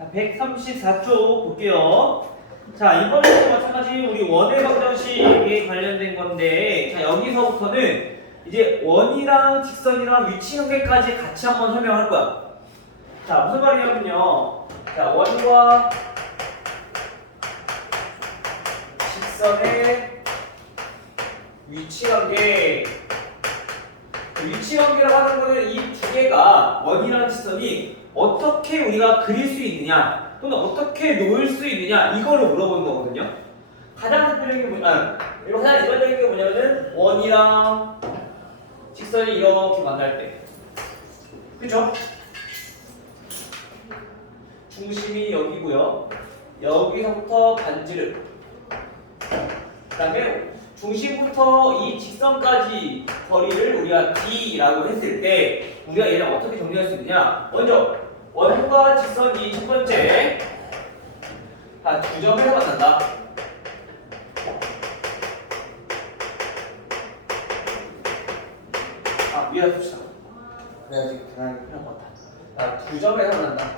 자, 134쪽 볼게요. 자, 이번에도 마찬가지 우리 원의 방정식에 관련된 건데, 자, 여기서부터는 이제 원이랑 직선이랑 위치 관계까지 같이 한번 설명할 거야. 자, 무슨 말이냐면요. 자, 원과 직선의 위치 관계. 위치 관계라고 하는 거는 이 두 개가 원이랑 직선이 어떻게 우리가 그릴 수 있느냐 또는 어떻게 놓을 수 있느냐 이거를 물어보는 거거든요. 가장 대표적인 게 뭐냐, 그리고 가장 일반적인 게 뭐냐면은 원이랑 직선이 이렇게 만날 때, 그쵸? 중심이 여기고요. 여기서부터 반지름, 그 다음에 중심부터 이 직선까지 거리를 우리가 D라고 했을 때 우리가 얘를 어떻게 정리할 수 있느냐. 먼저 원과 직선이 첫 번째 두 점에서 만난다. 위에 둡시다. 그래야지 계산하기 편할 것 같아. 두 점에서 만난다.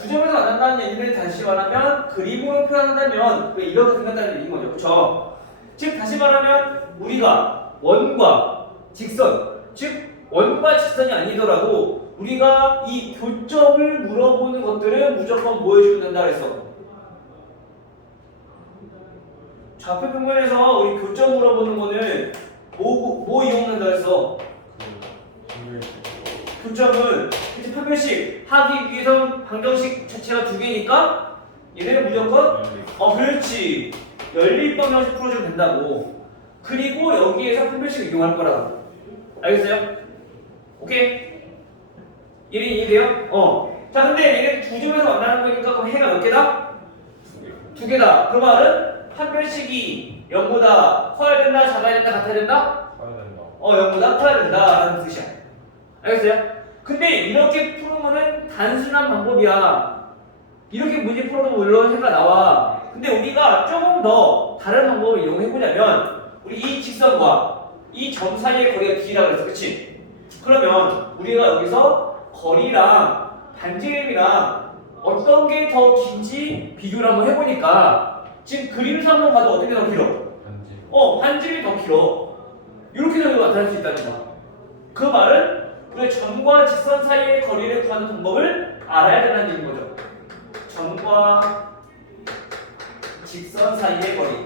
두 점에서 만난다는 얘기를 다시 말하면 그림으로 표현한다면 왜 이렇게 생각한다는 얘기인 거죠. 그렇죠? 즉 다시 말하면 우리가 원과 직선, 즉 원과 직선이 아니더라도 우리가 이 교점을 물어보는 것들은 무조건 뭐 해주면 된다 그랬어? 좌표 평면에서 우리 교점 물어보는 거는 뭐 이용한다 그랬어? 교점은 이제 표면식 하기 위해선 방정식 자체가 두 개니까 얘네는 무조건 그렇지, 연립 방정식 풀어주면 된다고. 그리고 여기에서 표면식을 이용할 거라고. 알겠어요? 오케이? 얘는 이해돼요? 자, 근데 얘는 두 점에서 만나는 거니까 그럼 해가 몇 개다? 두 개다. 그 말은 판별식이 0보다 커야 된다, 작아야 된다, 같아야 된다? 커야 된다. 0보다 커야 된다라는 뜻이야. 알겠어요? 근데 이렇게 푸는 거는 단순한 방법이야. 이렇게 문제 풀어도 물론 해가 나와. 근데 우리가 조금 더 다른 방법을 이용해보자면 우리 이 직선과 이 점 사이의 거리가 D라고 그랬어. 그치? 그러면 우리가 여기서 거리랑 반지름이랑 어떤 게 더 긴지 비교를 한번 해보니까 지금 그림상으로 봐도 어떻게 더 길어? 반지름이 더 길어. 이렇게 정도 나타날 수 있다는 거야. 그 말은 우리가 점과 직선 사이의 거리를 구하는 방법을 알아야 된다는 얘기인 거죠. 점과 직선 사이의 거리.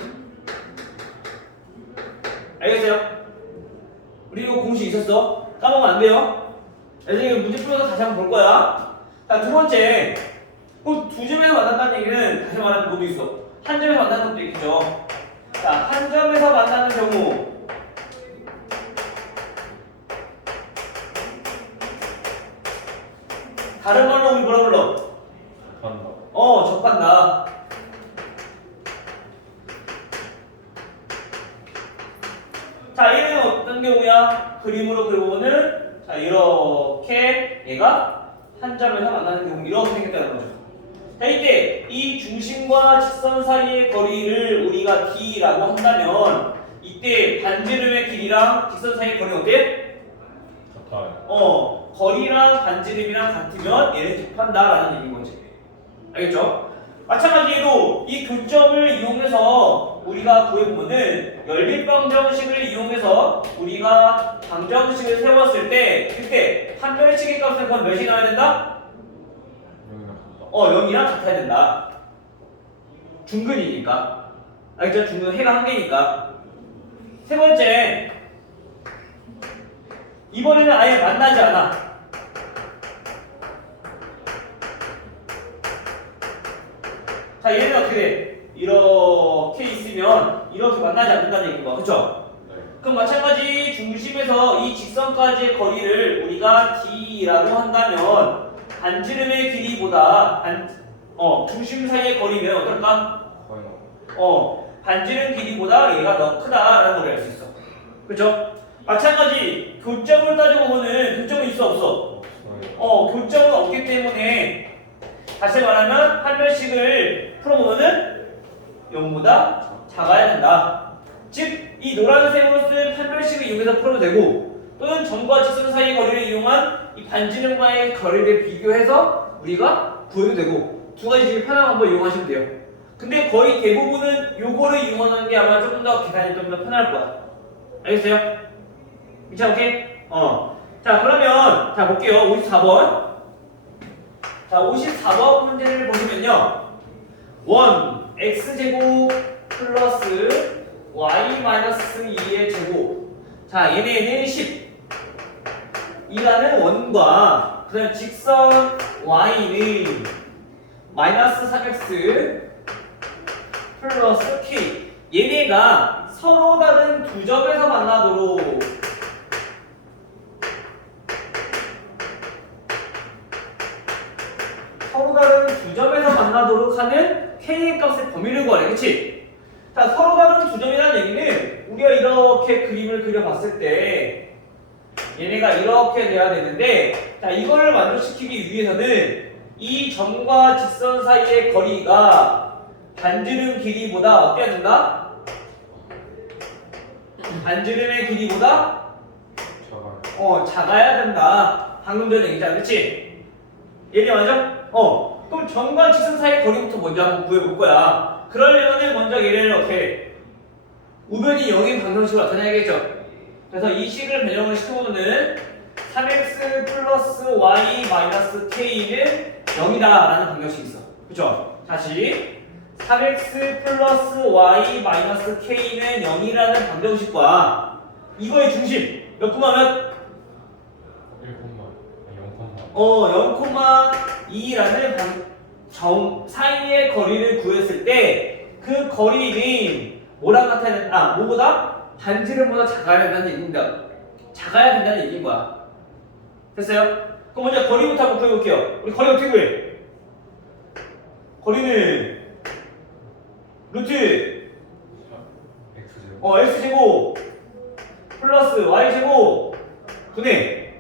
알겠어요? 우리 이거 공식 있었어? 까먹으면 안 돼요. 나중에 문제 풀어서 다시 한번 볼 거야. 자, 두 번째. 두 점에서 만난다는 얘기는 다시 말하면 뭐도 있어? 한 점에서 만나는 것도 있겠죠. 자, 한 점에서 만나는 경우 다른 말로 우리 뭐라 불러? 접한다. 접한다. 자, 얘는 어떤 경우야? 그림으로 그려보면은 자, 이렇게 얘가 한 점에서 만나는 경우 이렇게 생겼다는 거죠. 자, 이때 이 중심과 직선 사이의 거리를 우리가 D라고 한다면 이때 반지름의 길이랑 직선 사이의 거리는 어때? 같아요. 거리랑 반지름이랑 같으면 얘를 접한다라는 얘기인 거지. 알겠죠? 마찬가지로 이 교점을 이용해서 우리가 구해보면은 연립방정식을 이용해서 우리가 방정식을 세웠을 때 그때 판별식의 값은 그건 몇이 나와야 된다? 0이랑 같아야 된다. 중근이니까. 알겠죠? 중근 해가 한 개니까. 세 번째, 이번에는 아예 만나지 않아. 자, 얘는 어떻게 돼? 이렇게 있으면 이렇게 만나지 않는다는 얘기인 거야. 그쵸? 네. 그럼 마찬가지 중심에서 이 직선까지의 거리를 우리가 D라고 한다면 반지름의 길이보다 중심 사이의 거리는 어떨까? 반지름 길이보다 얘가 더 크다라는 걸 알 수 있어. 그쵸? 마찬가지 교점을 따져보면은 교점은 있어 없어? 교점은 없기 때문에 다시 말하면 판별식을 풀어보면은 0보다 작아야 된다. 즉 이 노란색으로 쓴 판별식을 이용해서 풀어도 되고 또는 점과 직선 사이의 거리를 이용한 이 반지름과의 거리를 비교해서 우리가 구해도 되고 두 가지 중에 편한 방법 이용하시면 돼요. 근데 거의 대부분은 요거를 이용하는 게 아마 조금 더 계산이 좀 더 편할 거야. 알겠어요? 미차 오케이? 자 그러면 자 볼게요. 54번. 자 54번 문제를 보시면요. 1 x제곱 플러스 y 마이너스 2의 제곱. 자 얘네는 10 이라는 원과 그 다음 직선 y는 마이너스 3x 플러스 k. 얘네가 서로 다른 두 점에서 만나도록 하는 k의 값의 범위를 구하래. 그치? 자 서로 다른 두 점이라는 얘기는 우리가 이렇게 그림을 그려봤을 때 얘네가 이렇게 돼야 되는데 자 이거를 만족시키기 위해서는 이 점과 직선 사이의 거리가 반지름 길이보다 어때야 된다? 반지름의 길이보다 작아야 된다. 방금 전에 얘기했잖아. 그치? 얘기 맞아? 그럼 점과 직선 사이의 거리부터 먼저 한번 구해볼 거야. 그러려면 먼저 얘를 어떻게 우변이 0인 방정식으로 나타내야겠죠. 그래서 이 식을 변형을 시켜보면은 3x 플러스 y 마이너스 k는 0이다 라는 방정식이 있어. 그쵸? 다시 3x 플러스 y 마이너스 k는 0이라는 방정식과 이거의 중심 몇 콤마 몇? 0,2라는 점 사이의 거리를 구했을 때 그 거리는 뭐랑 같아야 된다? 뭐보다? 반지름보다 작아야 된다는 얘기입니다. 작아야 된다는 얘기인 거야. 됐어요? 그럼 먼저 거리부터 한번 구해볼게요. 우리 거리 어떻게 구해? 거리는 루트 x제곱 플러스 y제곱 분의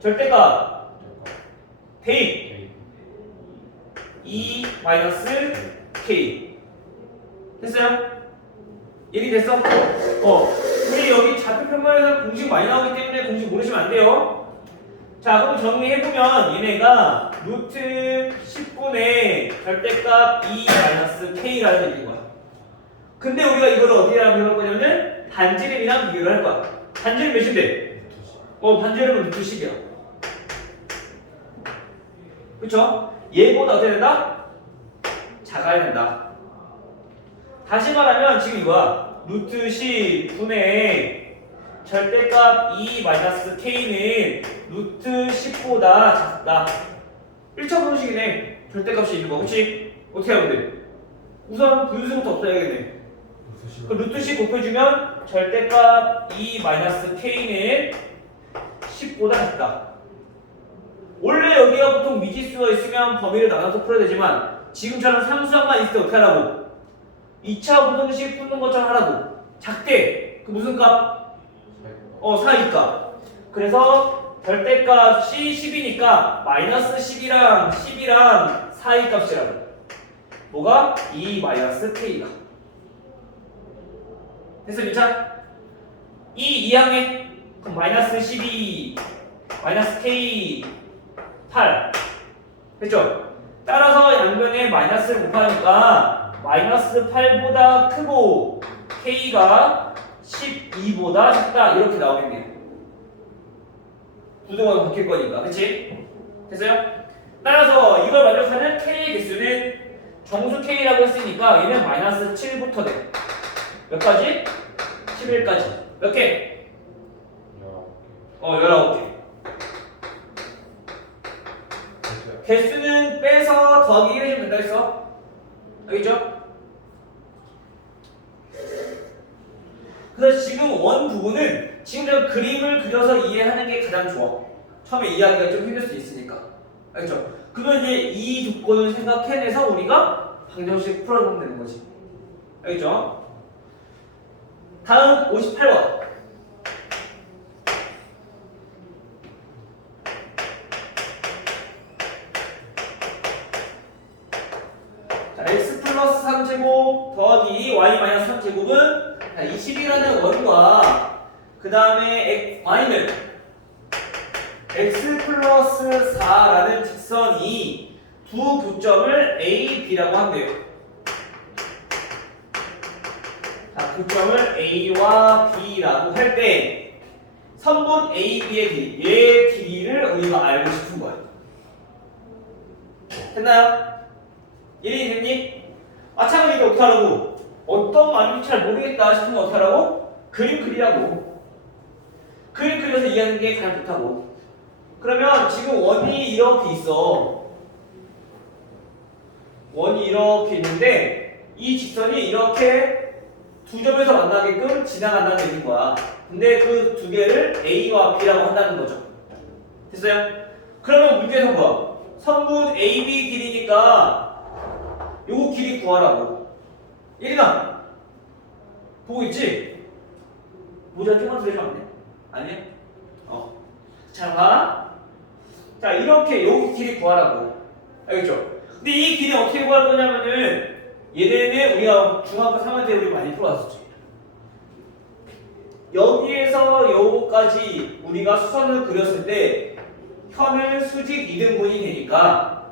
절대값 대입 2 마이너스 k. 됐어요? 얘기 됐어? 우리 여기 좌표 평면에서 공식 많이 나오기 때문에 공식 모르시면 안 돼요. 자 그럼 정리해보면 얘네가 루트 10분의 절대값 2 마이너스 k라는 얘기인 거야. 근데 우리가 이거를 어디랑 비교할 거냐면 반지름이랑 비교를 할 거야. 반지름 몇인데? 반지름은 루트 10이야. 그쵸? 얘보다 어떻게 된다? 작아야 된다. 다시 말하면 지금 이거야. 루트 10분의 절대값 2 마이너스 k는 루트 10보다 작다. 1차 분식이네. 절대값이 있는 거. 그치? 어떻게 하면 돼? 우선 분수부터 없애야겠네. 그 루트 10 곱해주면 절대값 2 마이너스 k는 10보다 작다. 원래 여기가 보통 미지수가 있으면 범위를 나눠서 풀어야 되지만 지금처럼 상수항만 있을 때 어떻게 하라고? 2차 부등식 푸는 것처럼 하라고. 작대. 그 무슨 값? 사이값. 그래서 절대값이 10이니까 마이너스 10이랑 사이값이라고. 뭐가? 2 마이너스 k가. 됐어, 미차? 2항에 그럼 마이너스 12 마이너스 k 8 됐죠? 따라서 양변에 마이너스를 곱하니까 마이너스 8보다 크고 k가 12보다 작다 이렇게 나오겠네요. 구도가 바뀔 거니까. 그치? 됐어요? 따라서 이걸 만족하는 k의 개수는 정수 k라고 했으니까 얘는 마이너스 7부터 돼. 몇 가지? 11까지. 몇 개? 19개. 개수는 빼서 더하기 1 해주면 된다 했어. 알겠죠? 그래서 지금 원 부분은 지금 저 그림을 그려서 이해하는 게 가장 좋아. 처음에 이해하기가 좀 힘들 수 있으니까. 알겠죠? 그러면 이제 이 조건을 생각해내서 우리가 방정식 풀어보면 되는 거지. 알겠죠? 다음 58번. 자, x 플러스 3제곱 더하기 y 마이너스 3제곱은 20이라는 원과 그 다음에 y는 x 플러스 4라는 직선이 두 교점을 A, B라고 한대요. 자, 교점을 A와 B라고 할 때 선분 A, B의 길이, 얘의 길이를 우리가 알고 싶은 거예요. 됐나요? 이해이 됐니? 마찬가지로 어떻게 하라고? 어떤 말인지 잘 모르겠다 싶으면 어떻게 하라고? 그림 그리라고. 그림 그려서 이해하는 게 가장 좋다고. 그러면 지금 원이 이렇게 있어. 원이 이렇게 있는데 이 직선이 이렇게 두 점에서 만나게끔 지나간다는 얘기인 거야. 근데 그 두 개를 A와 B라고 한다는 거죠. 됐어요? 그러면 문제에서 뭐야? 선분 AB 길이니까 요거 길이 구하라고. 예린아 보고 있지? 모자 조금만 들어주면 안 돼? 아니야? 잘 봐. 자, 이렇게 여기 길이 구하라고. 알겠죠? 근데 이 길이 어떻게 구할 거냐면은 얘네는 우리가 중학교 3학년 때 우리 많이 풀어왔었지. 여기에서 요거까지 우리가 수선을 그렸을 때 현은 수직 이등분이 되니까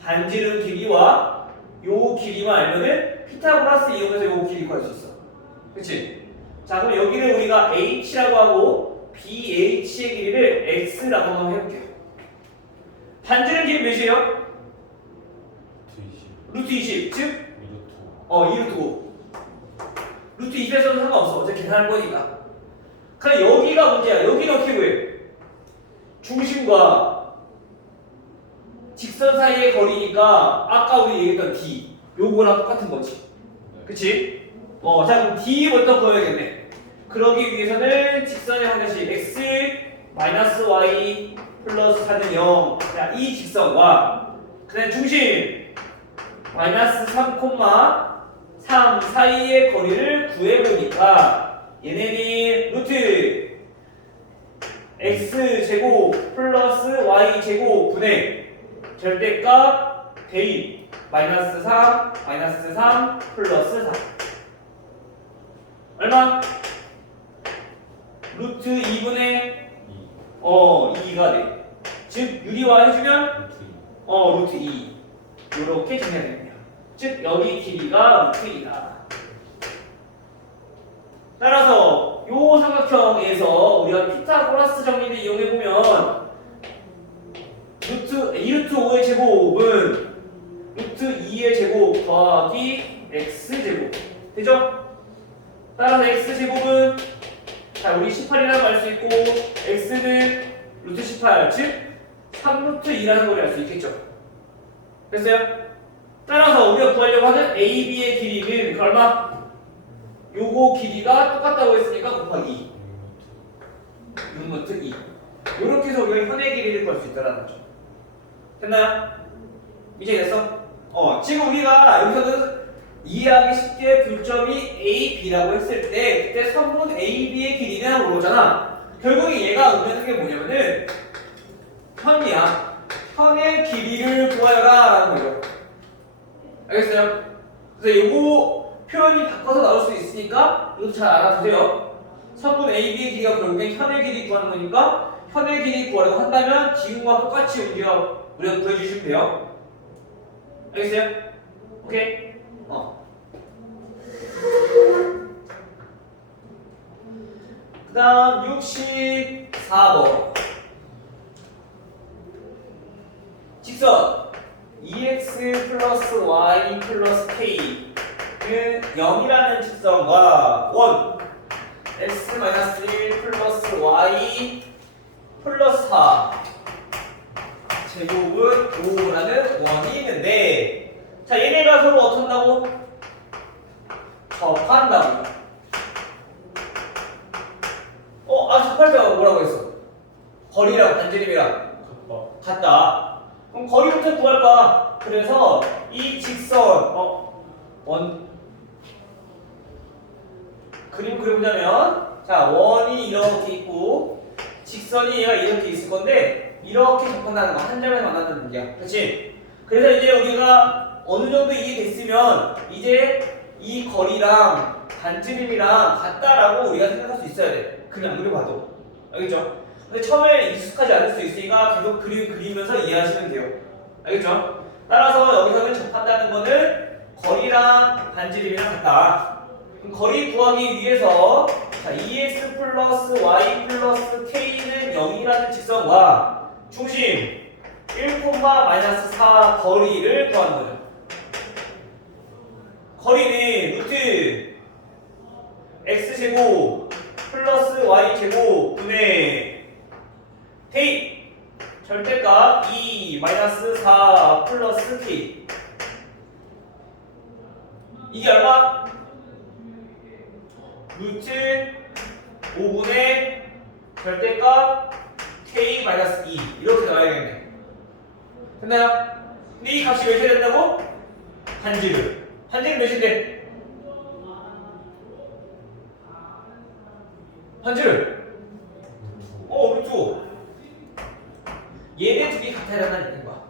반지름 길이와 요 길이만 알면은 피타고라스 이용해서 요 길이 구할 수 있어. 그치? 자, 그럼 여기를 우리가 h라고 하고 BH의 길이를 x라고 한번 해볼게요. 반지름 길이 몇이에요? 루트 20, 즉? 루트 5. 루트 20에서는 상관없어. 어차피 계산할 거니까. 그럼 여기가 문제야. 여기는 어떻게 구해? 중심과 직선 사이의 거리니까 아까 우리 얘기했던 D 요거랑 똑같은 거지. 그치? 자, 그럼 D부터 구해야겠네. 그러기 위해서는 직선의 방정식 x y 플러스 4는 0. 자, 이 직선과 그 다음에 중심 마이너스 3, 3 사이의 거리를 구해보니까 얘네는 루트 x 제곱 플러스 y제곱 분의 절대값 대입 마이너스 3 플러스 4 얼마? 루트 2분의 2가 돼. 즉 유리화 해주면 루트 2 이렇게 정리가 됩니다. 즉 여기 길이가 루트 2다. 따라서 요 삼각형에서 우리가 피타고라스 정리를 이용해 보면 루트 5의 제곱은 루트 2의 제곱 더하기 x 제곱 되죠? 따라서 x 제곱은 자 우리 18이라고 할 수 있고 x는 루트 18 즉 3루트 2라는 걸 알 수 있겠죠? 됐어요? 따라서 우리가 구하려고 하는 AB의 길이는 얼마? 요거 길이가 똑같다고 했으니까 곱하기 6루트 2 요렇게 해서 우리가 현의 길이를 구할 수 있다는 거죠. 됐나요? 이제 됐어? 지금 우리가 여기서는 이해하기 쉽게 교점이 A, B라고 했을 때 그때 선분 A, B의 길이는 물어보잖아. 결국에 얘가 의미하는 게 뭐냐면은 현이야. 현의 길이를 구하여라 라는 거죠. 알겠어요? 그래서 요거 표현이 바꿔서 나올 수 있으니까 이것도 잘 알아두세요. 선분 A, B의 길이가 결국엔 현의 길이 구하는 거니까 현의 길이 구하려고 한다면 지금과 똑같이 우리가 구해주시면 돼요. 알겠어요? 오케이? 그 다음 64번 직선 EX 플러스 Y 플러스 K는 0이라는 직선과 원 X 마이너스 1 플러스 Y 플러스 4 제곱은 5라는 원이 있는데 자 얘네가 서로 어떻다고? 접한다고. 접할 때가 뭐라고 했어? 거리랑 반지름이랑 같다. 그럼 거리부터 구할까? 그래서 이 직선 그림 그려보자면 자 원이 이렇게 있고 직선이 얘가 이렇게 있을 건데 이렇게 접한다는 거 한 점에서 만난다는 얘기야. 그렇지? 그래서 이제 우리가 어느 정도 이해됐으면 이제 이 거리랑 반지름이랑 같다라고 우리가 생각할 수 있어야 돼. 그냥 그려봐도. 알겠죠? 근데 처음에 익숙하지 않을 수 있으니까 계속 그리면서 이해하시면 돼요. 알겠죠? 따라서 여기서는 접한다는 거는 거리랑 반지름이랑 같다. 그럼 거리 구하기 위해서 자, 2x 플러스 y 플러스 k는 0이라는 직선과 중심 1,-4 거리를 구하는 거죠. 거리는 루트 x제곱 플러스 y제곱 분의 k 절대값 2-4 플러스 k 이게 얼마? 루트 5분의 절대값 k-2 이렇게 나와야겠네. 됐나요? 근데 이 값이 몇이 된다고? 반지름 몇인데? 반지름 루트 5 얘네 두 개 같아야 된다는 얘기인 거야.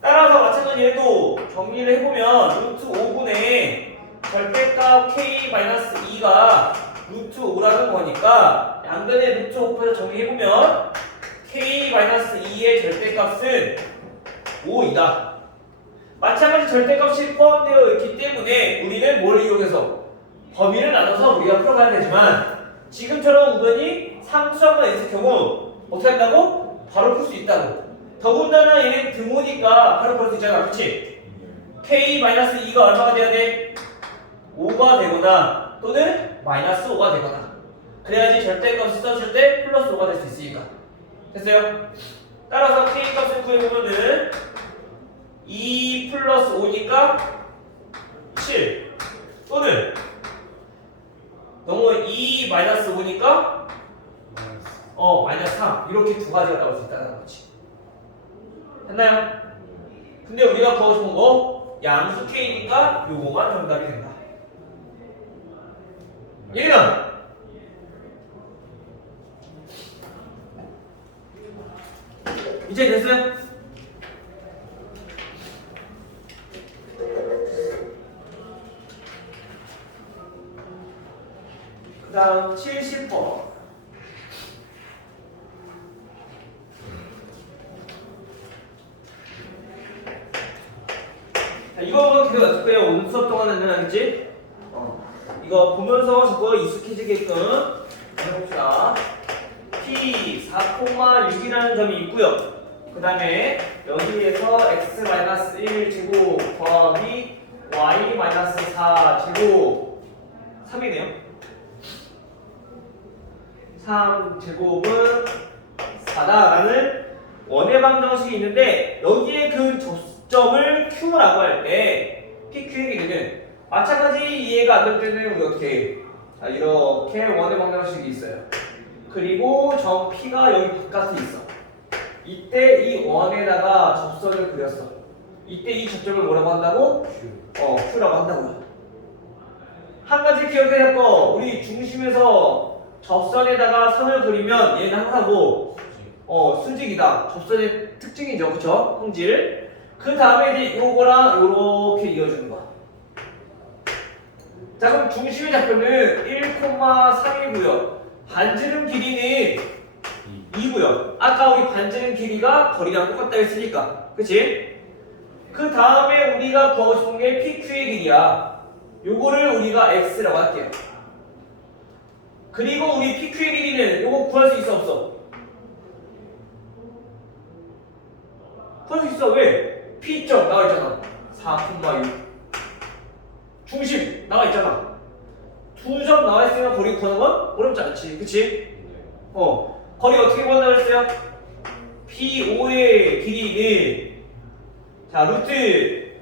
따라서 마찬가지 얘도 정리를 해보면 루트 5분의 절대값 k-2가 루트 5라는 거니까 양변에 루트 5 곱해서 정리해보면 k-2의 절대값은 5이다. 마찬가지 절대값이 포함되어 있기 때문에 우리는 뭘 이용해서 범위를 나눠서 우리가 풀어가야 되지만 지금처럼 우변이 상수함만 있을 경우 어떻게 한다고? 바로 풀 수 있다고. 더군다나 얘는 등호니까 바로 풀 수 있잖아. 그치? k-2가 얼마가 돼야 돼? 5가 되거나 또는 마이너스 5가 되거나 그래야지 절대값을 썼을 때 플러스 5가 될 수 있으니까. 됐어요? 따라서 k값을 구해보면은 2 플러스 5니까 7 또는 너무 2 마이너스 5니까 마이너스 3 이렇게 두 가지가 나올 수 있다는 거지. 됐나요? 근데 우리가 구하고 싶은 거 양수 k니까 요거가 정답이 된다. 얘는 이제 됐어요? 그 다음 70번. 자, 이거 계속 연습 거예요. 오늘 수업 동안에는 알겠지? 이거 보면서 저거 익숙해지게끔 해봅시다. P 4,6이라는 점이 있고요. 그 다음에 여기에서 x-1 제곱 더하기 y-4 제곱 3이네요. 3 제곱은 4다라는 원의 방정식이 있는데 여기에 그 접점을 Q라고 할 때 PQ의 길이는 마찬가지 이해가 안 될 때는 우리 어떻게 해? 자, 이렇게 원의 방정식이 있어요. 그리고 점 P가 여기 바깥에 있어. 이때 이 원에다가 접선을 그렸어. 이때 이 접점을 뭐라고 한다고? Q라고 한다고요. 한 가지 기억해야 할 거, 우리 중심에서 접선에다가 선을 그리면 얘는 항상 뭐? 수직이다. 접선의 특징이죠. 그쵸? 성질. 그 다음에 이제 요거랑 요렇게 이어주는 거야. 자, 그럼 중심의 좌표는 1,3이고요. 반지름 길이는 2고요. 아까 우리 반지름 길이가 거리랑 똑같다 했으니까. 그치? 그 다음에 우리가 구하고 싶은 게 PQ의 길이야. 요거를 우리가 X라고 할게요. 그리고 우리 PQ의 길이는 요거 구할 수 있어 없어? 구할 수 있어. 왜? P점 나와 있잖아. 4,6 중심 나와 있잖아. 두 점 나와 있으면 거리 구하는 건 어렵지 않지. 그치? 거리 어떻게 구한다고 했어요? P5의 길이는 자, 루트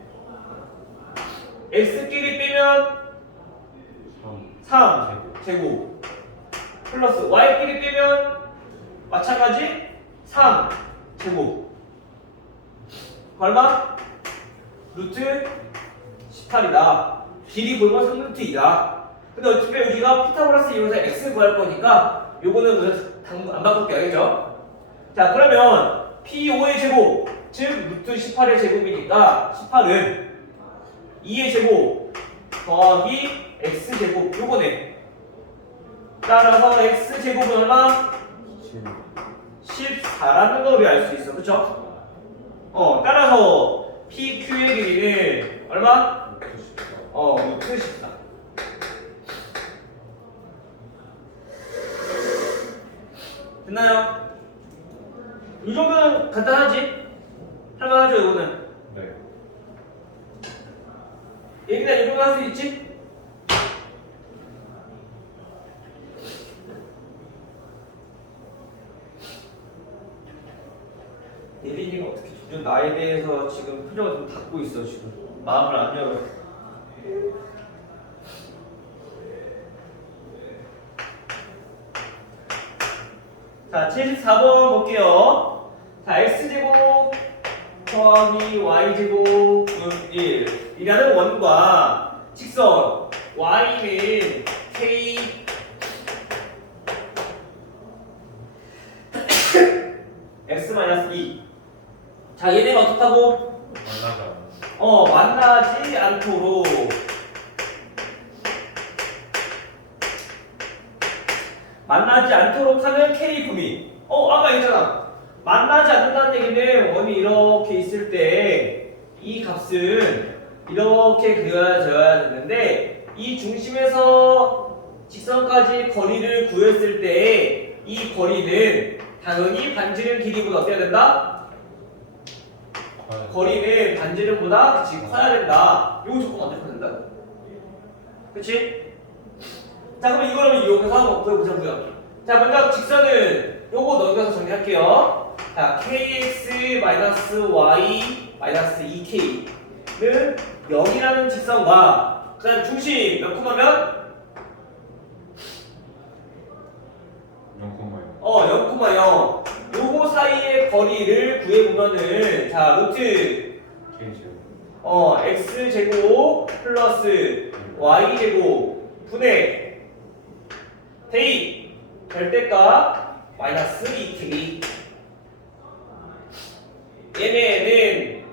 X끼리 빼면 3 제곱 플러스 Y끼리 빼면 마찬가지 3 제곱 얼마? 루트 18이다. 길이 보면 3루트2다. 근데 어차피 우리가 피타고라스 이용해서 x 구할 거니까 요거는 우선 안 바꿀게요. 알겠죠? 자, 그러면 P5의 제곱 즉 루트 18의 제곱이니까 18은 2의 제곱 더하기 x제곱 요거네. 따라서 x제곱은 얼마? 14라는 걸 우리 알 수 있어. 그쵸? 따라서 PQ의 길이는 얼마? 루트 14. 됐나요? 이 정도는 간단하지? 할만하죠, 이거는? 네. 얘기나 이 정도 할 수 있지? 예린이가 어떻게 점점 나에 대해서 지금 표정을 좀 닫고 있어, 지금. 마음을 안 열어. 자, 74번 볼게요. 자, x제곱 더하기 y제곱 1 이라는 원과 직선 y는 k x-2. 자, 얘네가 어떻다고? 만나지 않도록 만나지 않도록 하는 K 범위. 아까 있잖아. 만나지 않는다는 얘기는 원이 이렇게 있을 때 이 값은 이렇게 그려져야 되는데 이 중심에서 직선까지 거리를 구했을 때 이 거리는 당연히 반지름 길이보다 어때야 된다? 거리는 반지름보다 지금 커야 된다. 이거 조건 완전 된다. 그치? 자, 그럼 이거를 이용해서 한번 구해보자고요. 자, 먼저 직선은 요거 넘겨서 정리할게요. 자, kx-y-2k는 0이라는 직선과 그 다음 중심 몇 콤마면? 0,0. 요거 사이의 거리를 구해보면은 자, 루트 x제곱 플러스 y제곱 분의 대입 절대값 마이너스 2k. 얘네는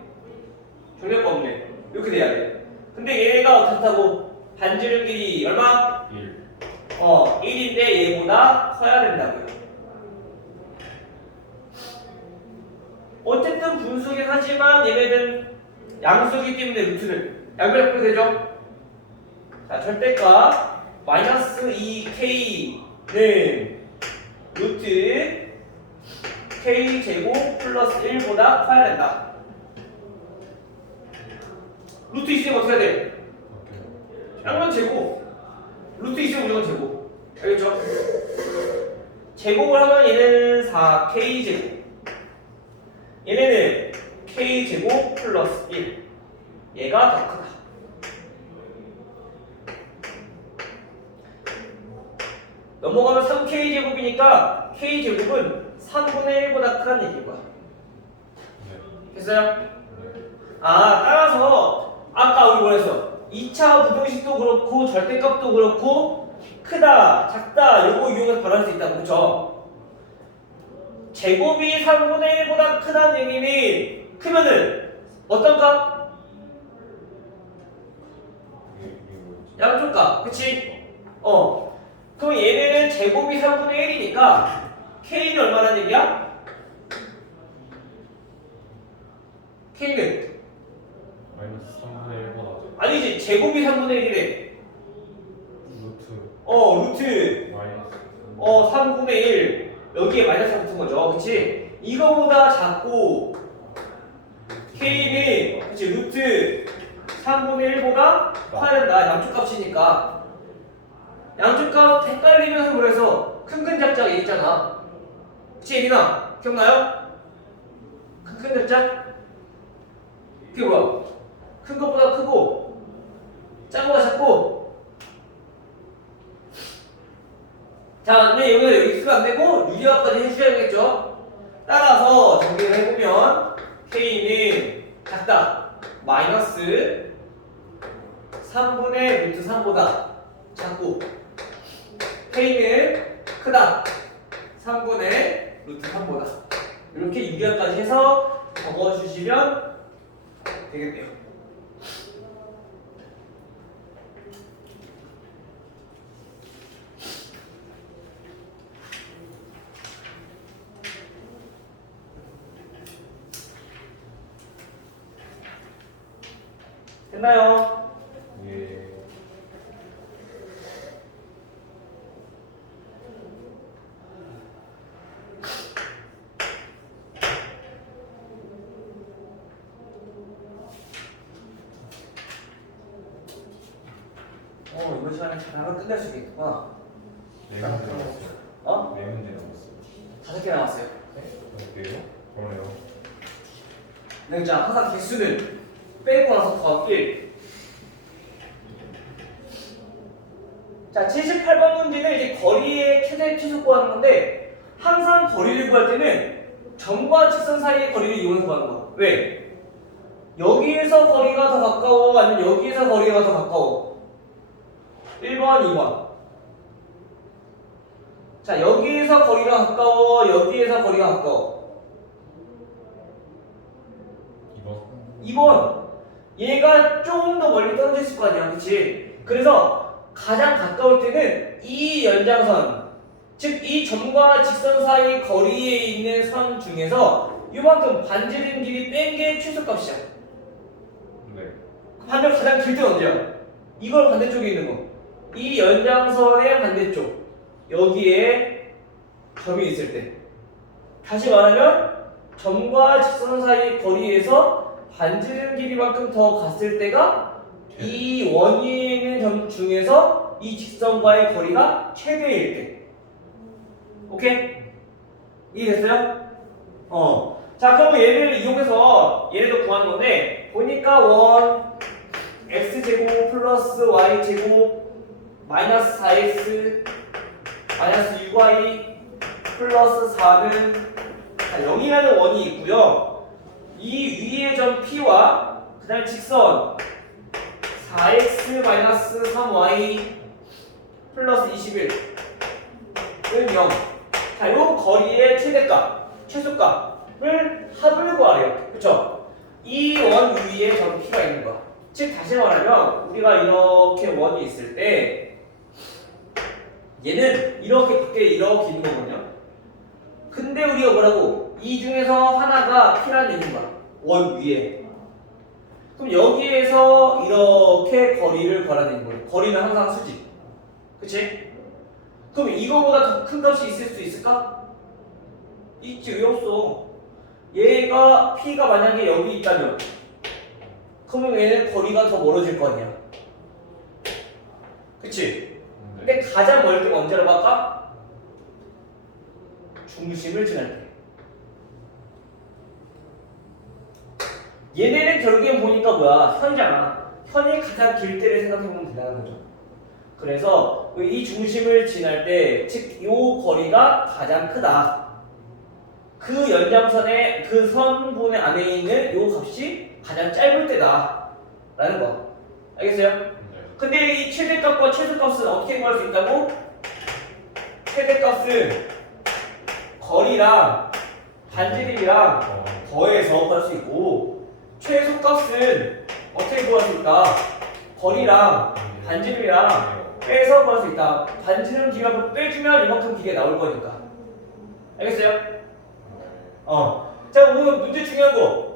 정렬가 없네. 이렇게 돼야 돼. 근데 얘네가 어떻다고? 반지름 길이 얼마? 1인데 얘보다 커야 된다고요. 어쨌든 분수긴 하지만 얘네는 양수기 때문에 루트를 양변 되죠? 자, 절대값 마이너스 2k는 루트 k제곱 플러스 1보다 커야 된다. 루트 있으면 어떻게 해야 돼? 양변 제곱. 루트 있으면 무조건 제곱. 알겠죠? 제곱을 하면 얘는 4k제곱. 얘네는 k제곱 플러스 1. 얘가 더 크다. 넘어가면 3k제곱이니까 k제곱은 3분의 1보다 크다는 얘기인 거야. 됐어요? 따라서 아까 우리 뭐랬어? 2차 부등식도 그렇고 절대값도 그렇고 크다, 작다 요거 이용해서 변할 수 있다고. 그쵸? 제곱이 3분의 1보다 크다는 얘기는 크면은 어떤 값? 양쪽 값. 그치? 그럼 얘네는 제곱이 3분의 1이니까 K는 얼마라는 얘기야? K는? 아니지, 제곱이 3분의 1이래. 루트 3분의 1 여기에 마이너스가 붙은 거죠. 그치? 이거보다 작고 K는 그치 루트 3분의 1보다 커야 된다. 양쪽 값이니까. 양쪽 값 헷갈리면서 그래서 큰근 작작 얘기했잖아. 그치 예린아? 기억나요? 큰근 작작? 그게 뭐야? 큰 것보다 크고 작은 거보다 작고. 자, 근데 여기가 여기 쓰면 안 되고 유리화까지 해주셔야겠죠? 따라서 정리를 해보면 K는 작다. 마이너스 3분의 루트 3보다 작고 K는 크다. 3분의 루트 3보다. 이렇게 유리화까지 해서 적어주시면 되겠네요. 됐나요? 예. 이번 시간에 잘하면 끝낼 수 있겠구나. 네 문제 남았어요. 어? 네 문제 남았어요. 5개 남았어요. 어때요? 그러네요. 근데 자 항상 개수는 빼고 나서 더할게. 자 78번 문제는 이제 거리의 최대 최소 구하는 건데 항상 거리를 구할 때는 점과 직선 사이의 거리를 이용해서 구하는 거야. 왜? 여기에서 거리가 더 가까워 아니면 여기에서 거리가 더 가까워? 1번, 2번. 자 여기에서 거리가 가까워 여기에서 거리가 가까워? 2번. 2번. 얘가 조금 더 멀리 떨어져 있을 거 아니야, 그치? 그래서 가장 가까울 때는 이 연장선, 즉 이 점과 직선 사이 거리에 있는 선 중에서 이만큼 반지름 길이 뺀 게 최소값이야. 네. 반대로 가장 길 때는 어디야? 이걸 반대쪽에 있는 거. 이 연장선의 반대쪽. 여기에 점이 있을 때. 다시 말하면 점과 직선 사이 거리에서 반지름 길이만큼 더 갔을 때가 이 원위에 있는 점 중에서 이 직선과의 거리가 최대일 때. 오케이? 이해됐어요? 자, 그러면 얘를 이용해서 얘를 더 구하는 건데 보니까 원 x제곱 플러스 y제곱 마이너스 4x 마이너스 6y 플러스 4는 0이라는 원이 있고요. 이 위의 점 P와 그 다음에 직선 4x 마이너스 3y 플러스 21은 0. 자, 이 거리의 최대값, 최소값을 합을 구하래요. 그쵸? 이 원 위에 점 P가 있는 거야. 즉 다시 말하면 우리가 이렇게 원이 있을 때 얘는 이렇게 밖에 이렇게 있는 거거든요. 근데 우리가 뭐라고? 이 중에서 하나가 P라는 얘기인 거야. 원 위에. 그럼 여기에서 이렇게 거리를 구하라는 거예요. 거리는 항상 수직. 그치? 그럼 이거보다 더 큰 값이 있을 수 있을까? 있지, 왜 없어? 얘가 P가 만약에 여기 있다면 그러면 얘는 거리가 더 멀어질 거 아니야. 그치? 근데 가장 멀 때가 언제라고 할까? 중심을 지날 때. 얘네는 결국엔 보니까 뭐야? 현이잖아. 현이 가장 길 때를 생각해보면 된다는 거죠. 그래서 이 중심을 지날 때, 즉, 요 거리가 가장 크다. 그 연장선의 그 선분의 안에 있는 요 값이 가장 짧을 때다. 라는 거. 알겠어요? 네. 근데 이 최대값과 최소값은 어떻게 구할 수 있다고? 최대값은 거리랑 반지름이랑 더해서 구할 수 있고 최소값은 어떻게 구할 수 있다? 거리랑 반지름이랑 빼서 구할 수 있다. 반지름 길이만큼 빼주면 이만큼 길이가 나올 거니까. 알겠어요? 자, 오늘 문제 중요한 거.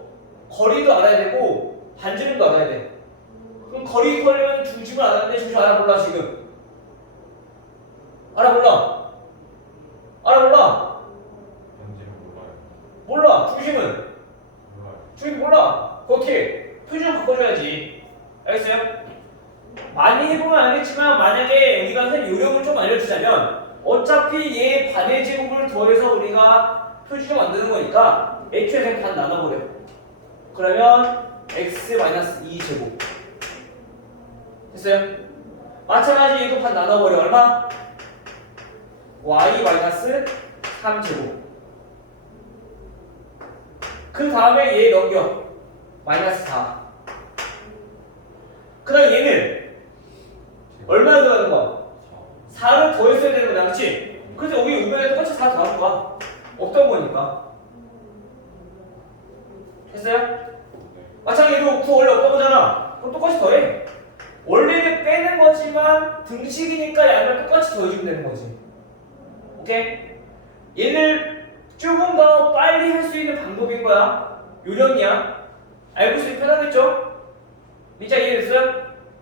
거리도 알아야 되고 반지름도 알아야 돼. 그럼 거리 구하려면 중심을 알았는데 중심 알아 몰라 지금? 알아 몰라? 알아 몰라? 뭔지는 몰라요. 몰라. 중심은? 몰라요. 중심 몰라. 어떻게? 표준 바꿔줘야지. 알겠어요? 많이 해보면 알겠지만 만약에 우리가 선 요령을 좀 알려주자면 어차피 얘 반의 제곱을 더해서 우리가 표준을 만드는 거니까 애초에 그냥 반 나눠버려. 그러면 x-2 제곱 됐어요? 마찬가지 얘도 반 나눠버려. 얼마? y-3 제곱. 그 다음에 얘 넘겨. 마이너스 4. 그 다음 얘는 얼마나 더하는 거야? 4를 더했어야 되는 거야, 그렇지? 그래서 여기 우변에 똑같이 4 더하는 거야. 없던 거니까. 됐어요? 마찬가지로 9 원래 없던 거잖아. 그럼 똑같이 더해. 원래는 빼는 거지만 등식이니까 양을 똑같이 더해주면 되는 거지. 오케이? 얘를 조금 더 빨리 할 수 있는 방법인 거야. 요령이야. 알고 있으면 편하겠죠? 밑자 이해됐어요?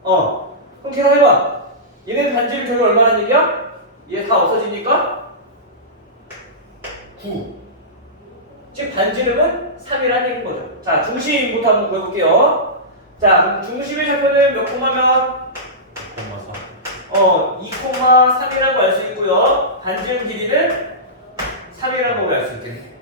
그럼 계산해봐. 얘네 반지름 저기 얼마나 얘기야? 얘 다 없어지니까 9. 즉 반지름은 3이라는 얘기인 거죠. 자, 중심부터 한번 구해볼게요. 자, 그럼 중심의 좌표는 몇 콤마면? 2,3이라고 알 수 있고요. 반지름 길이는 3이라고 알 수 있겠네.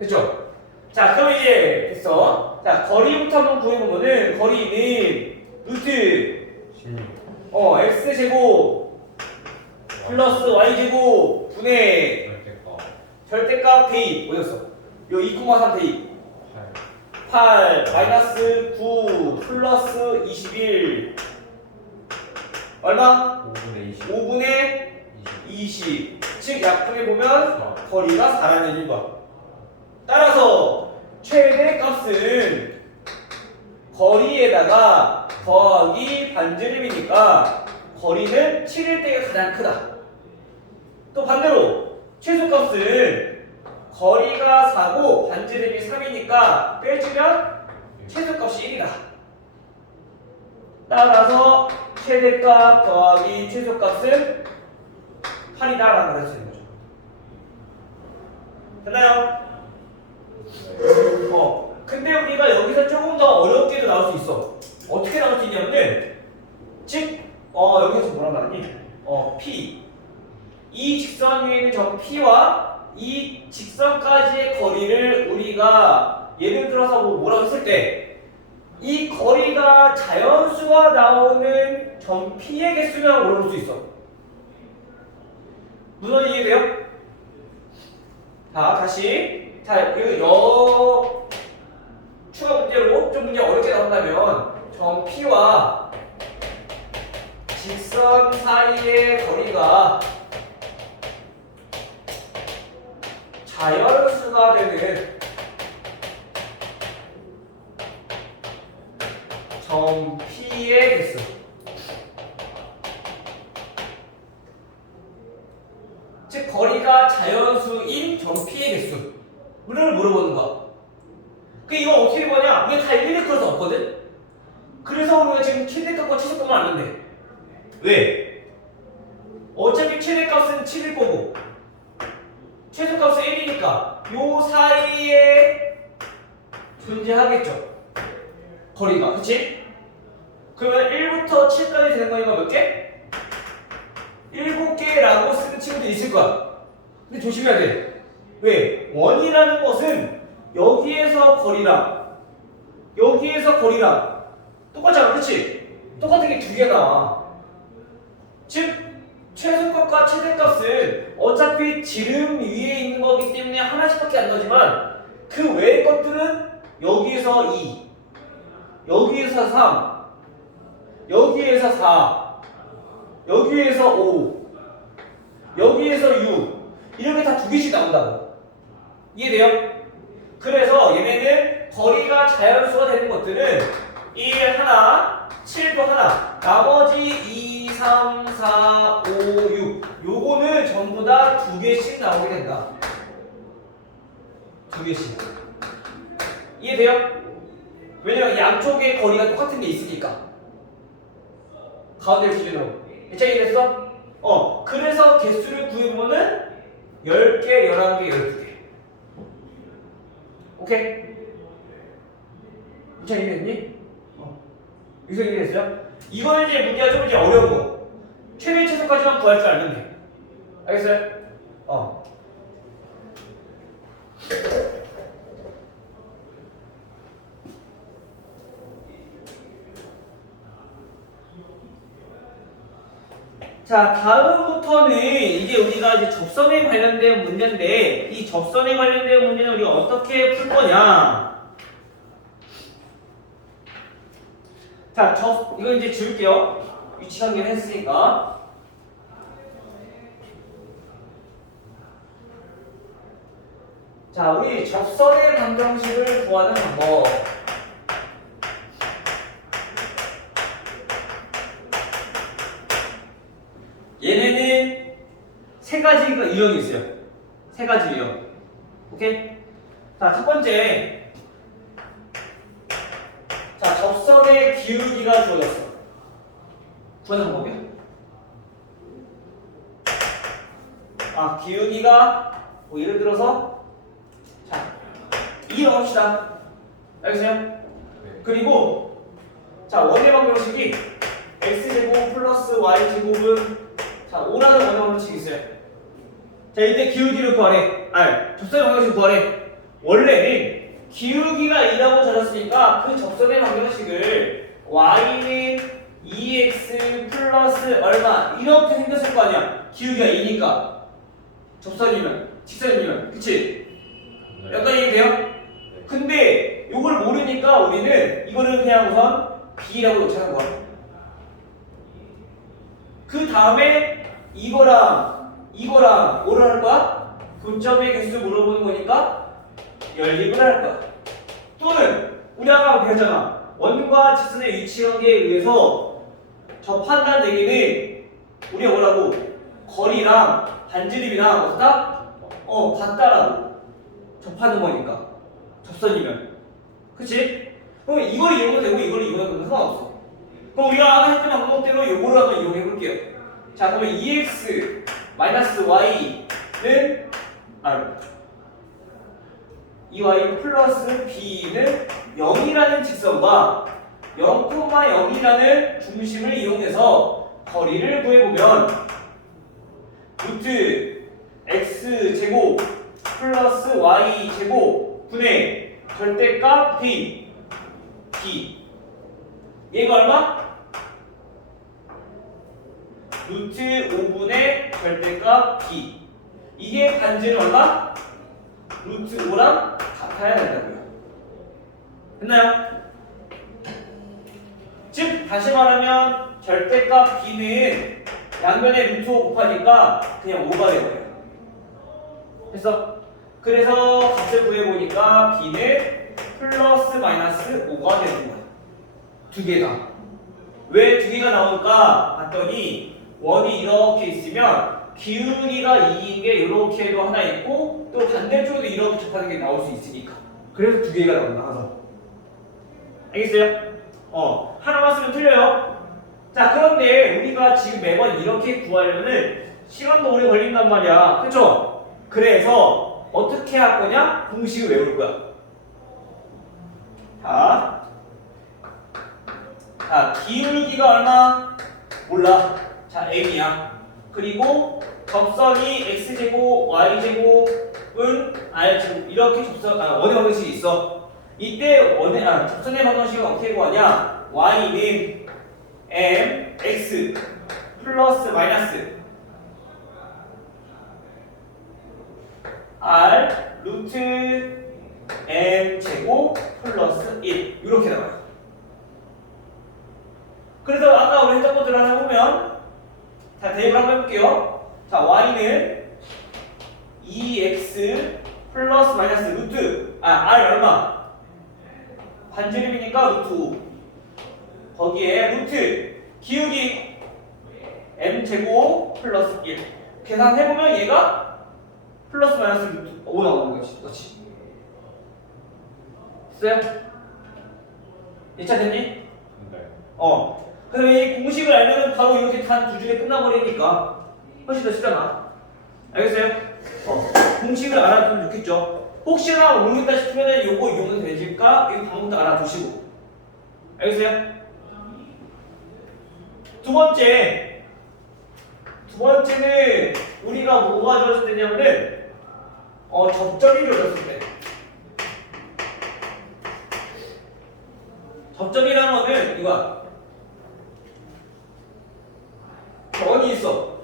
됐죠? 자, 그럼 이제 됐어. 자, 거리부터 한번 구해보면은 거리는 루트 16 x제곱 플러스 y제곱 분의 절대값 절대값 대입 어디였어? 요 2,3 대입 8 8 마이너스 9 플러스 21 얼마? 5분의 20 5분의 20 즉 약분해보면 거리가 4라는 얘기인 거야. 따라서 최대 값은 거리에다가 더하기 반지름이니까 거리는 7일 때가 가장 크다. 또 반대로 최소값은 거리가 4고 반지름이 3이니까 빼주면 최소값이 1이다. 따라서 최대값 더하기 최소값은 8이다 라고 할 수 있는 거죠. 됐나요? 근데 우리가 여기서 조금 더 어렵게도 나올 수 있어. 어떻게 나올 수 있냐면은 즉 여기서 뭐라 말하니? P 이 직선 위에 있는 저 P와 이 직선까지의 거리를 우리가 예를 들어서 뭐라고 했을 때 이 거리가 자연수가 나오는 점 P의 개수라고 물어볼 수 있어. 무슨 이해돼요? 자, 다시. 자, 이거 추가 문제로 좀 문제 어렵게 나온다면 점 P와 직선 사이의 거리가 자연수가 되는 점 P의 개수. 즉 거리가 자연수인 점 P의 개수를 물어보는 거야. 그 이거 어떻게 보냐? 이게 다 일일이 끌어서 없거든. 그래서 우리가 지금 최대값과 최소값만 아는데 왜? 어차피 최대값은 7일 거고 최소값은 1이니까 요 사이에 존재하겠죠. 거리가, 그치? 그러면 1부터 7까지 되는 거니까 몇 개? 7개라고 쓰는 친구들이 있을 거야. 근데 조심해야 돼. 왜? 원이라는 것은 여기에서 거리랑 여기에서 거리랑 똑같잖아, 그치? 똑같은 게 두 개 나와. 즉 최소값과 최대값은 어차피 지름 위에 있는 거기 때문에 하나씩밖에 안 나오지만 그 외의 것들은 여기에서 2 여기에서 3 여기에서 4 여기에서 5 여기에서 6 이렇게 다 두 개씩 나온다고. 이해돼요? 그래서 얘네는 거리가 자연수가 되는 것들은 1 하나 7도 하나 나머지 2 3 4 5 6 요거는 전부 다 두 개씩 나오게 된다. 두 개씩. 이해돼요? 왜냐면 양쪽의 거리가 똑같은 게 있으니까. 가운데를 기준으로. 대체 이해됐어? 그래서 개수를 구해보면은 10개, 11개, 12개. 오케이? 자, 이해됐니? 여기서 이해됐어요? 이거는 이제 문제가 좀 이제 어려운 거. 최대 최소까지만 구할 줄 알면 돼. 알겠어요? 자, 다음부터는 이제 우리가 이제 접선에 관련된 문제인데 이 접선에 관련된 문제는 우리가 어떻게 풀 거냐? 자, 이거 이제 지울게요. 위치 관계를 했으니까. 자, 우리 접선의 방정식을 구하는 방법. 얘네는 세 가지 유형이 있어요. 세 가지 유형. 오케이? 자, 첫 번째. 자, 접선 접선의 기울기가 주어졌어. 구하는 방법이야. 기울기가 뭐 예를 들어서 자 2라고 합시다. 알겠어요? 그리고 자 원의 방정식이 x제곱 플러스 y제곱은 자 5라는 원의 방정식이 있어요. 자 이때 기울기를 구하래. 접선의 방정식 구하래. 원래는 기울기가 2라고 잡았으니까 그 접선의 방정식을 y는 2x 플러스 얼마 이렇게 생겼을 거 아니야. 기울기가 2니까 접선이면 직선이면 그치? 약간 이해돼요? 근데 이걸 모르니까 우리는 이거를 그냥 우선 b라고 놓자는 거야. 그 다음에 이거랑 뭐를 할 거야? 교점의 개수 물어보는 거니까 연립을 할 거야. 또는 우리 아까 배웠잖아. 원과 직선의 위치관계에 의해서 접한다는 얘기는 우리가 뭐라고? 거리랑 반지름이랑 어떻다? 같다라고 접하는 거니까 접선이면 그치? 그럼 이걸 이용해도 되고 이걸 이용해도 되고 상관없어. 그럼 우리가 아까 했던 방법대로 이거를 한번 이용해 볼게요. 자 그러면 2x 마이너스 y는 2y 플러스 b는 0이라는 직선과 0,0이라는 중심을 이용해서 거리를 구해보면 루트 x제곱 플러스 y제곱 분의 절대값 b 얘가 얼마? 루트 5분의 절대값 b 이게 반지름 얼마? 루트 5랑 같아야 된다고요. 됐나요? 즉 다시 말하면 절대값 b는 양면에 루트 5 곱하니까 그냥 5가 되고요. 됐어? 그래서 값을 구해보니까 b는 플러스 마이너스 5가 되는 거야. 두 개가. 왜 두 개가 나올까 봤더니 원이 이렇게 있으면 기울기가 2인 게 이렇게 도 하나 있고 또 반대쪽에도 이렇게 접하는 게 나올 수 있으니까. 그래서 두 개가 나온다. 항상. 알겠어요? 하나만 쓰면 틀려요. 자 그런데 우리가 지금 매번 이렇게 구하려면 시간도 오래 걸린단 말이야. 그쵸? 그래서 어떻게 할 거냐? 공식을 외울 거야. 자 기울기가 얼마? 몰라. 자 m이야. 그리고 접선이 x제곱 y제곱은 r제곱 이렇게 원의 방정식이 있어. 이때 접선의 방정식은 어떻게 구하냐? y는 mx 플러스 마이너스 r 루트 m 제곱 플러스 1 이렇게 나와요. 그래서 아까 우리 했던 것들을 하나 보면 자 대입을 한번 해볼게요. 자 y는 2x 플러스 마이너스 루트 r 얼마? 반지름이니까 루트 5 거기에 루트 기울기 m제곱 플러스 1 계산해보면 얘가 플러스 마이너스 루트 5 나오는 거지. 그렇지? 됐어요? 1차 됐니? 네. 그럼 이 공식을 알면은 바로 이렇게 단 두 줄에 끝나버리니까 훨씬 더 쉽잖아. 알겠어요? 공식을 알아두면 좋겠죠. 혹시나 모르겠다 싶으면 요거 이용해도 되니까 이 방법도 알아두시고. 알겠어요? 두 번째는 우리가 뭐가 주어졌을 때냐면은 접점이 주어졌을 때. 접점이라는 거는 이거야. 원이 있어.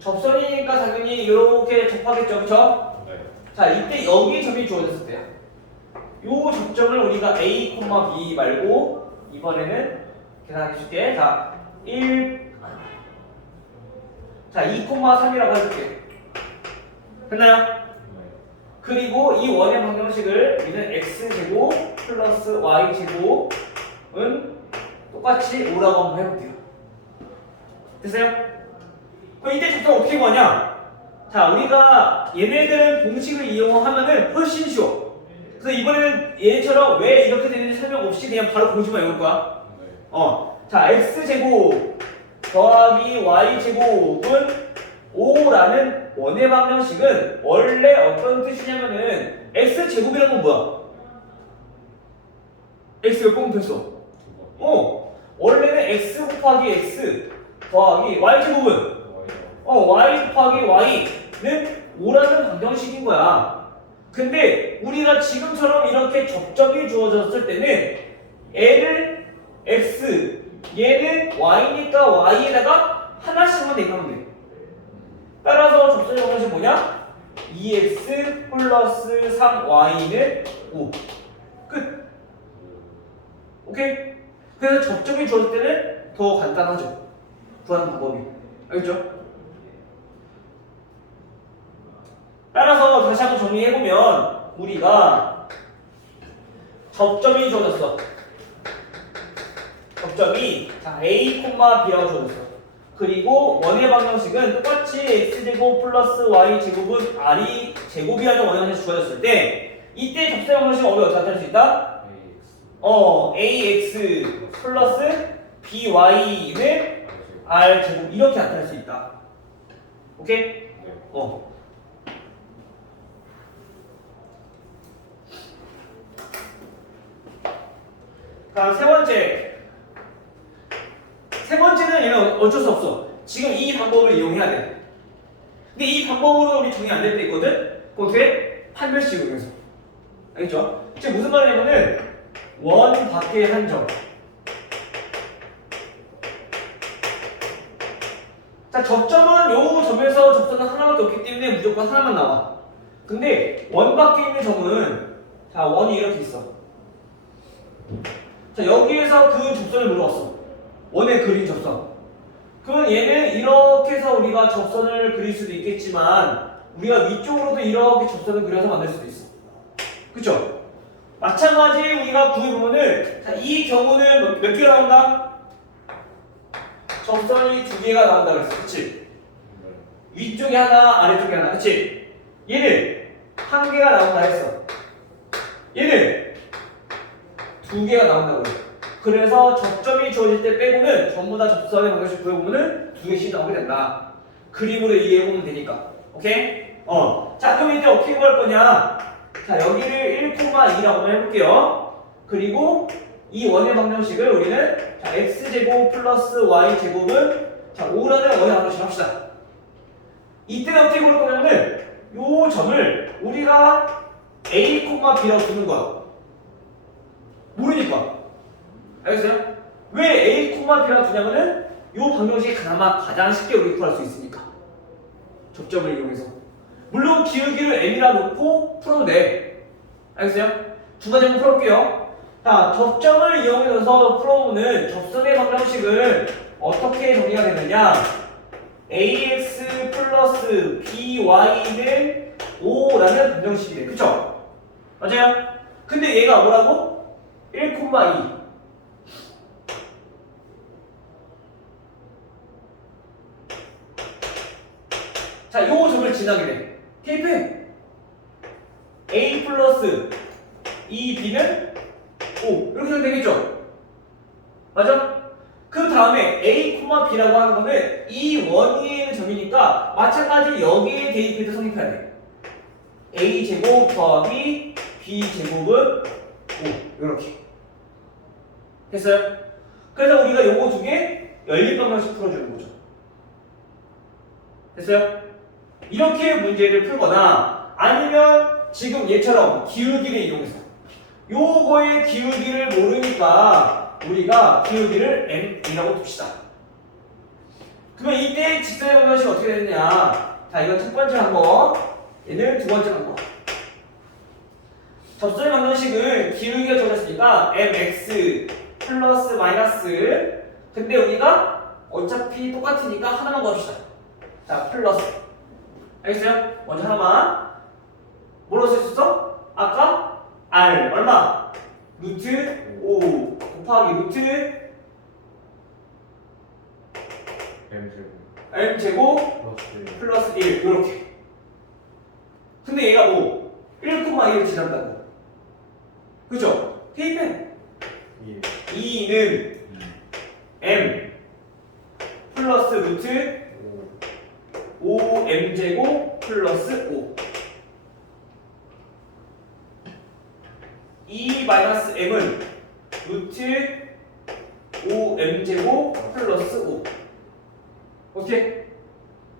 접선이니까 당연히 이렇게 접하겠죠, 그쵸? 네. 자, 이때 여기 점이 주어졌을 때야. 요 접점을 우리가 A, B 말고 이번에는 계산해 줄게. 자, 2,3이라고 해줄게. 됐나요? 네. 그리고 이 원의 방정식을 우리는 x제곱 플러스 y제곱은 똑같이 5라고 한번 해볼게요. 됐어요? 그럼 이때 접점 어떻게 구하냐? 자, 우리가 얘네들은 공식을 이용하면은 훨씬 쉬워. 그래서 이번에는 얘처럼 왜 이렇게 되는지 설명 없이 그냥 바로 공식만 외울 거야. 네. 자, x제곱 더하기 y제곱은 5라는 원의 방정식은 원래 어떤 뜻이냐면은 x제곱이라는 건 뭐야? x 몇 번 곱했어? 원래는 x 곱하기 x 더하기 y제곱은 y 곱하기 y는 5라는 방정식인 거야. 근데 우리가 지금처럼 이렇게 접점이 주어졌을 때는 얘를 x, 얘는 y니까 y에다가 하나씩만 대입하면 돼. 따라서 접선의 방정식 뭐냐? 2x 플러스 3y는 5. 끝. 오케이? 그래서 접점이 주어질 때는 더 간단하죠. 구하는 방법이. 알겠죠? 따라서 다시 한번 정리해보면 우리가 접점이 주어졌어. 접점이 A, B라고 주어졌어. 그리고 원의 방정식은 똑같이 x제곱 플러스 y제곱은 r이 제곱이라는 원의 방정식이 주어졌을 때 이때 접선의 방정식은 어떻게 나타낼 수 있다? ax 플러스 by는 r제곱 이렇게 나타낼 수 있다. 오케이? 다음 세 번째는 얘는 어쩔 수 없어. 지금 이 방법을 이용해야 돼. 근데 이 방법으로 우리 정리 안 될 때 있거든? 그럼 어떻게? 판별식으로 해서. 알겠죠? 지금 무슨 말이냐면은 원 밖의 한점. 자, 접점은 요 점에서 접선은 하나밖에 없기 때문에 무조건 하나만 나와. 근데 원 밖에 있는 점은 자, 원이 이렇게 있어. 자, 여기에서 그 접선을 물어봤어. 원에 그린 접선. 그러면 얘는 이렇게 해서 우리가 접선을 그릴 수도 있겠지만 우리가 위쪽으로도 이렇게 접선을 그려서 만들 수도 있어. 그쵸? 마찬가지 우리가 구해보면은 자, 이 경우는 몇 개가 나온다? 접선이 2개가 나온다 그랬어. 그치? 위쪽에 하나, 아래쪽에 하나. 그치? 얘는 1개가 나온다 했어. 얘는 2개가 나온다고 그래. 그래서 접점이 주어질 때 빼고는 전부 다 접선의 방정식 구해보면은 2개씩 나오게 된다. 그림으로 이해해보면 되니까. 오케이? 자, 그럼 이제 어떻게 구할 거냐? 자, 여기를 1,2라고 해볼게요. 그리고 이 원의 방정식을 우리는 자, x제곱 플러스 y제곱은 자, 5라는 원의 방정식 합시다. 이때는 어떻게 구할 거냐면은 요 점을 우리가 a, b라고 두는 거야. 모르니까. 알겠어요? 왜 a, b라고 두냐면은 요 방정식이 그나마 가장 쉽게 우리 구할 수 있으니까. 접점을 이용해서. 물론 기울기를 m이라 놓고 풀어도 돼. 알겠어요? 두 가지 한번 풀어볼게요. 자, 접점을 이용해서 풀어보는 접선의 방정식은 어떻게 정리가 되느냐? ax 플러스 by는 5라는 방정식이 돼. 그쵸? 맞아요? 근데 얘가 뭐라고? 1,2. 자, 요 점을 지나게 돼. 대입해. a 플러스 2b는 5. 이렇게 하면 되겠죠? 맞아? 그 다음에 a, b라고 하는 거는 이 원위에 있는 점이니까 마찬가지 여기에 대입해서 성립해야 돼. a 제곱 더하기 b 제곱은 5. 이렇게. 됐어요? 그래서 우리가 요거 두 개 연립 방정식 풀어주는 거죠. 됐어요? 이렇게 문제를 풀거나 아니면 지금 얘처럼 기울기를 이용해서 요거의 기울기를 모르니까 우리가 기울기를 m이라고 둡시다. 그러면 이때 직선의 방정식이 어떻게 되느냐? 자, 이건 첫 번째 방법, 얘는 두 번째 방법. 접선의 방정식은 기울기가 주어졌으니까 mx 플러스 마이너스. 근데 우리가 어차피 똑같으니까 하나만 구합시다. 자, 플러스. 알겠어요? 먼저 하나만. 뭐로 쓸 수 있어? 아까 r 얼마? 루트 5 곱하기 루트 m제곱 플러스 1 이렇게. 근데 얘가 뭐 1,1을 지난다고. 그죠? 대입해. 2는 m 플러스 루트 5m제곱 플러스 5 2 마이너스 m은 루트 5m제곱 플러스 5 어떻게?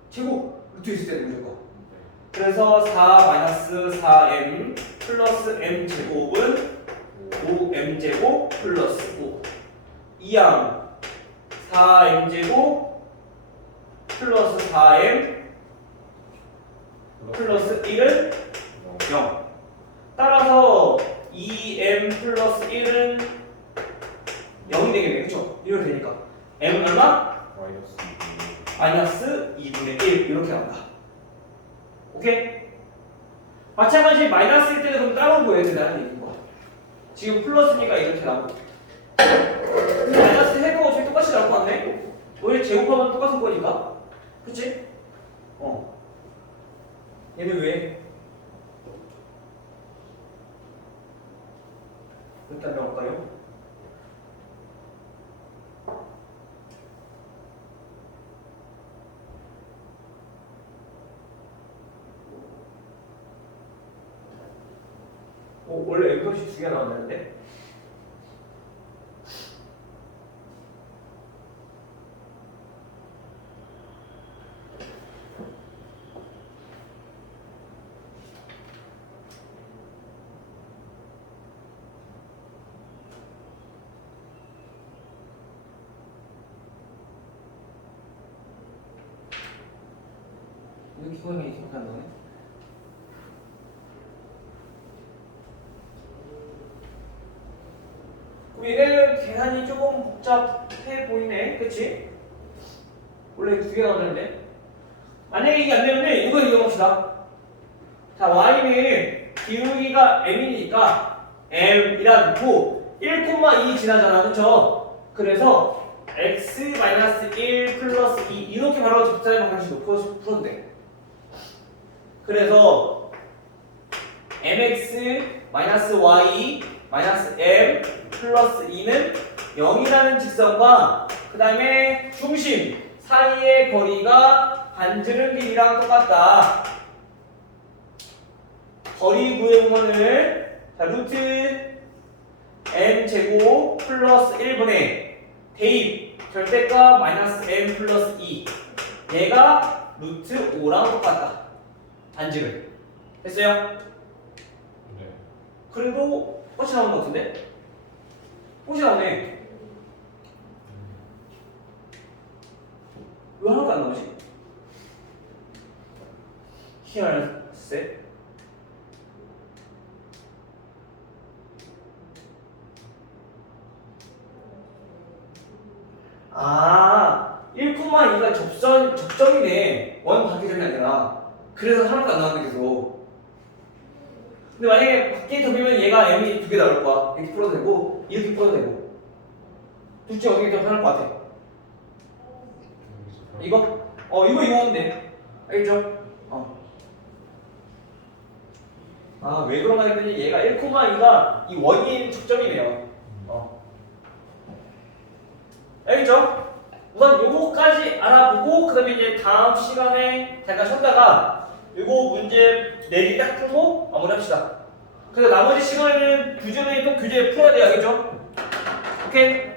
제곱 루트 있을 때는 무조건 그래서 4 마이너스 4m 플러스 m제곱은 5m제곱 플러스 5 2항 4m제곱 플러스 4m 플러스 1은 0 따라서 2m 플러스 1은 0이 되겠네 그쵸? 이렇게 되니까 m은 얼마? 마이너스 2분의 1 이렇게 나온다 오케이? 마찬가지 마이너스일 때는 그럼 따로 보여야 된다는 얘기인 거야 지금 플러스니까 이렇게 나오고 마이너스 해도 어차피 똑같이 나올 거 같네? 왜 제곱하면 똑같은 거니까 그치? 얘는 왜? 일단 넣을까요? 원래 M값이 2개가 나왔는데 이렇게 기본이 이렇게 하는 거네 얘는 계산이 조금 복잡해 보이네, 그치? 원래 2개 나오는데 만약에 이게 안 되는데 이거 이용합시다. 자, y는 기울기가 m이니까 m이라 놓고 1,2 지나잖아, 그쵸? 그래서 x-1 플러스 2 이렇게 바로 적절히 방정식 놓고 풀어도 돼. 그래서 mx-y -m 플러스 2는 0이라는 직선과 그 다음에 중심 사이의 거리가 반지름 길이랑 똑같다. 거리 구해보면은 자, 루트 m 제곱 플러스 1분의 대입 절대값 마이너스 m 플러스 2 얘가 루트 5랑 똑같다. 반지름 됐어요? 네. 그래도 꽃이 나오는 것 같은데? 꽃이 나오네. 왜 하나도 안 나오지? 희한하세? 아, 1,2가 적정이네. 원 밖에 아니라. 그래서 하나도 안 나왔네, 계속. 근데 만약에 밖에 접이면 얘가 m이 2개 나올 거야. 이렇게 풀어도 되고, 이렇게 풀어도 되고. 둘 중에 어떻게 더 편할 것 같아? 이거? 이거 하면 돼. 알겠죠? 아, 왜 그런가 했더니 얘가 1,2가 이 원인 적정이네요. 알겠죠? 우선 요거까지 알아보고 그 다음에 이제 다음 시간에 잠깐 쉬었다가 요거 문제 4개 딱 풀고 마무리합시다. 그래서 나머지 시간에는 규제는 또 규제 풀어야 돼요. 알겠죠? 오케이?